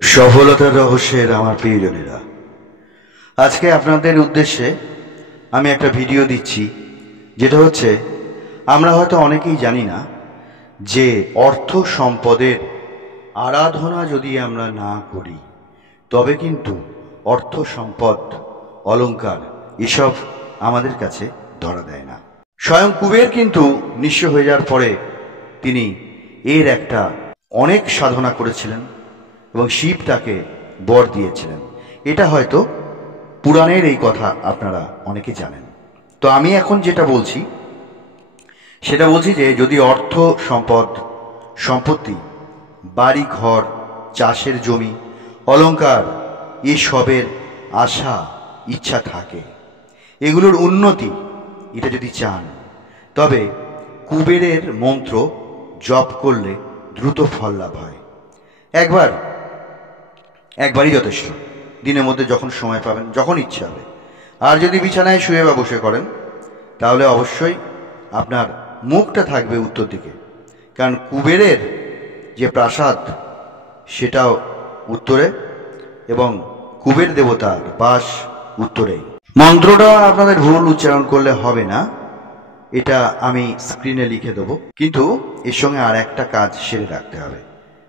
সফলতার রহস্যের আমার প্রিয়জনেরা, আজকে আপনাদের উদ্দেশ্যে আমি একটা ভিডিও দিচ্ছি, যেটা হচ্ছে আমরা হয়তো অনেকেই জানি না যে অর্থ সম্পদের আরাধনা যদি আমরা না করি তবে কিন্তু অর্থ সম্পদ অলংকার এসব আমাদের কাছে ধরা দেয় না। স্বয়ং কুবের কিন্তু নিঃস্ব হয়ে যাওয়ার পরে তিনি এর একটা অনেক সাধনা করেছিলেন এবং শিব তাকে বর দিয়েছিলেন। এটা হয়তো পুরাণের এই কথা আপনারা অনেকে জানেন। তো আমি এখন যেটা বলছি সেটা বলছি যে যদি অর্থ সম্পদ, সম্পত্তি, বাড়ি ঘর, চাষের জমি, অলংকার এসবের আশা ইচ্ছা থাকে, এগুলোর উন্নতি এটা যদি চান, তবে কুবেরের মন্ত্র জপ করলে দ্রুত ফল লাভ হয়। একবারই যথেষ্ট। দিনের মধ্যে যখন সময় পাবেন, যখন ইচ্ছা হবে। আর যদি বিছানায় শুয়ে বা বসে করেন তাহলে অবশ্যই আপনার মুখটা থাকবে উত্তর দিকে, কারণ কুবেরের যে প্রাসাদ সেটাও উত্তরে এবং কুবের দেবতার বাস উত্তরেই। মন্ত্রটা আপনাদের ভুল উচ্চারণ করলে হবে না, এটা আমি স্ক্রিনে লিখে দেবো, কিন্তু এর সঙ্গে আর একটা কাজ সেরে রাখতে হবে,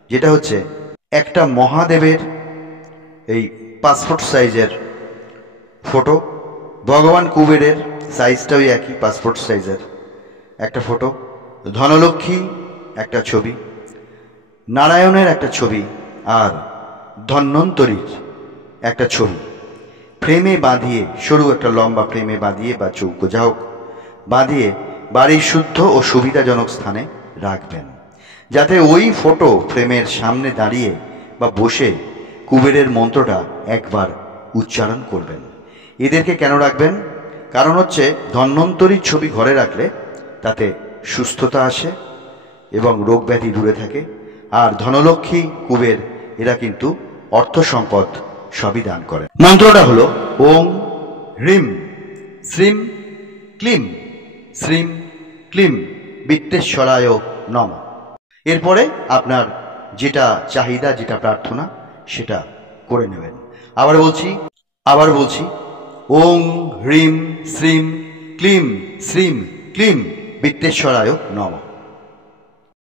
যেটা হচ্ছে একটা মহাদেবের এই পাসপোর্ট সাইজের ফটো, ভগবান কুবেরের সাইজটাও একই পাসপোর্ট সাইজের একটা ফটো, ধনলক্ষ্মী একটা ছবি, নারায়ণের একটা ছবি আর ধন্বন্তরীর একটা ছবি ফ্রেমে বাঁধিয়ে, সরু একটা লম্বা ফ্রেমে বাঁধিয়ে বা চৌকো যা হোক বাঁধিয়ে বাড়ির শুদ্ধ ও সুবিধাজনক স্থানে রাখবেন, যাতে ওই ফটো ফ্রেমের সামনে দাঁড়িয়ে বা বসে কুবেরের মন্ত্রটা একবার উচ্চারণ করবেন। এদেরকে কেন রাখবেন? কারণ হচ্ছে ধন্বন্তরীর ছবি ঘরে রাখলে তাতে সুস্থতা আসে এবং রোগ ব্যাধি দূরে থাকে, আর ধনলক্ষ্মী কুবের এরা কিন্তু অর্থ সম্পদ সবই দান করে। মন্ত্রটা হলো ওং হ্রিম শ্রীম ক্লিম শ্রীম ক্লিম বিত্তেশ্বরায় নমঃ। এরপরে আপনার যেটা চাহিদা, যেটা প্রার্থনা সেটা করে নেবেন। আবার বলছি ওং হ্রিম শ্রীম ক্লিম শ্রীম ক্লিম বিত্তেশ্বরায় নমঃ।